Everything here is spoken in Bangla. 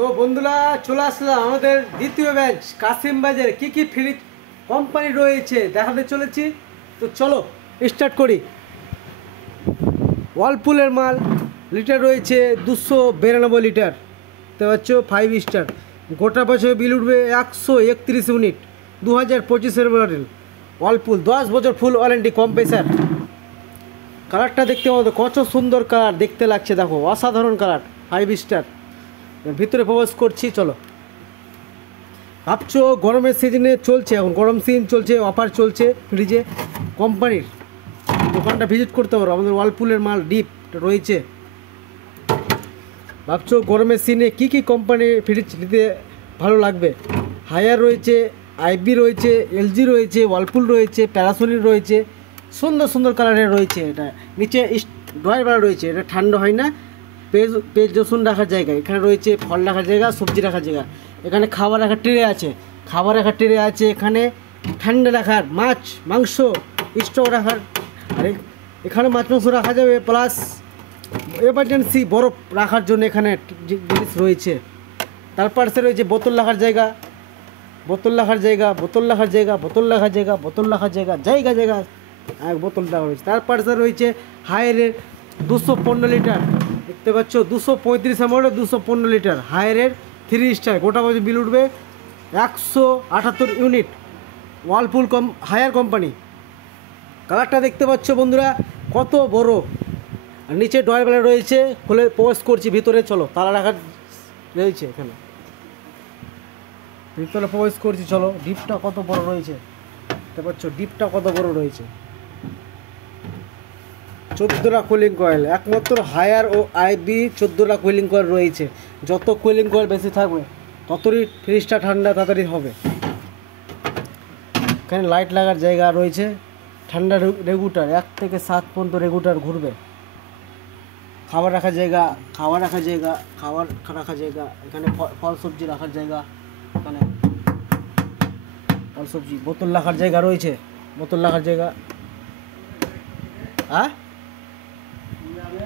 তো বন্ধুরা চলে আসলাম আমাদের দ্বিতীয় ব্যাচ কাসিম বাজারে কি কি ফ্রিজ কোম্পানি রয়েছে দেখাতে চলেছি। তো চলো স্টার্ট করি। ওয়ালপুলের মাল লিটার রয়েছে 292 লিটার, তো হচ্ছে 5 স্টার। গোটা বছর বিল উঠবে 131 ইউনিট, 2025-এর মডেল। ওয়ালপুল 10 বছর ফুল ওয়ারেন্টি, কম্প্রেসার। কালারটা দেখতে পাবো কত সুন্দর কালার দেখতে লাগছে, দেখো অসাধারণ কালার, 5 স্টার। ভিতরে প্রবেশ করছি, চলো। ভাবছো গরমের সিজনে চলছে, এখন গরম সিজন চলছে, অফার চলছে ফ্রিজে। কোম্পানির দোকানটা ভিজিট করতে পারো, আমাদের ওয়ালপুলের মাল ডিপ রয়েছে। ভাবছো গরমের সিজনে কী কী কোম্পানির ফ্রিজ নিতে ভালো লাগবে। হায়ার রয়েছে, আইবি রয়েছে, এলজি রয়েছে, ওয়ালপুল রয়েছে, প্যারাসোনিক রয়েছে, সুন্দর সুন্দর কালারের রয়েছে। এটা নিচে ড্রয়ার বাড়া রয়েছে, এটা ঠান্ডা হয় না। পেঁয়াজ রসুন রাখার জায়গা এখানে রয়েছে, ফল রাখার জায়গা, সবজি রাখার জায়গা। এখানে খাবার রাখার ট্রে আছে, খাবার রাখার ট্রে আছে। এখানে ঠান্ডা রাখার মাছ মাংস স্টক রাখার, আর এখানে মাছ মাংস রাখা যাবে, প্লাস এমার্জেন্সি বরফ রাখার জন্য এখানে জিনিস রয়েছে। তার পাশে রয়েছে বোতল রাখার জায়গা, বোতল রাখার জায়গা, বোতল রাখার জায়গা, বোতল রাখার জায়গা, বোতল রাখার জায়গা, জায়গা জায়গা এক বোতল রাখা রয়েছে। তার পাশে রয়েছে হায়ারের 215 লিটার, দেখতে পাচ্ছ 235 এমএলের 215 লিটার হায়ারের 3 স্টার। গোটা বছর বিল উঠবে 178 ইউনিট, ওয়ালপুল হায়ার কোম্পানি। কালারটা দেখতে পাচ্ছ বন্ধুরা কত বড়, আর নিচে ড্রয়ার বেলা রয়েছে। খুলে প্রবেশ করছি ভিতরে, চলো। তালা রাখার রয়েছে এখানে, ভিতরে প্রবেশ করছি, চলো। ডিপটা কত বড় রয়েছে দেখতে পাচ্ছ, ডিপটা কত বড় রয়েছে। 14টা কুলিং কয়েল, একমাত্র হায়ার ও আইবি 14টা কুলিং কয়েল রয়েছে। যত কুলিং কয়েল বেশি থাকবে ততই ফ্রিজটা ঠান্ডা তাড়াতাড়ি হবে। এখানে লাইট লাগার জায়গা রয়েছে, ঠান্ডা রেগুলেটর 1 থেকে 7 পর্যন্ত রেগুলেটর ঘুরবে। খাবার রাখার জায়গা, খাবার রাখার জায়গা, খাবার রাখার জায়গা। এখানে ফল সবজি রাখার জায়গা, এখানে ফল সবজি। বোতল রাখার জায়গা রয়েছে, বোতল রাখার জায়গা। হ্যাঁ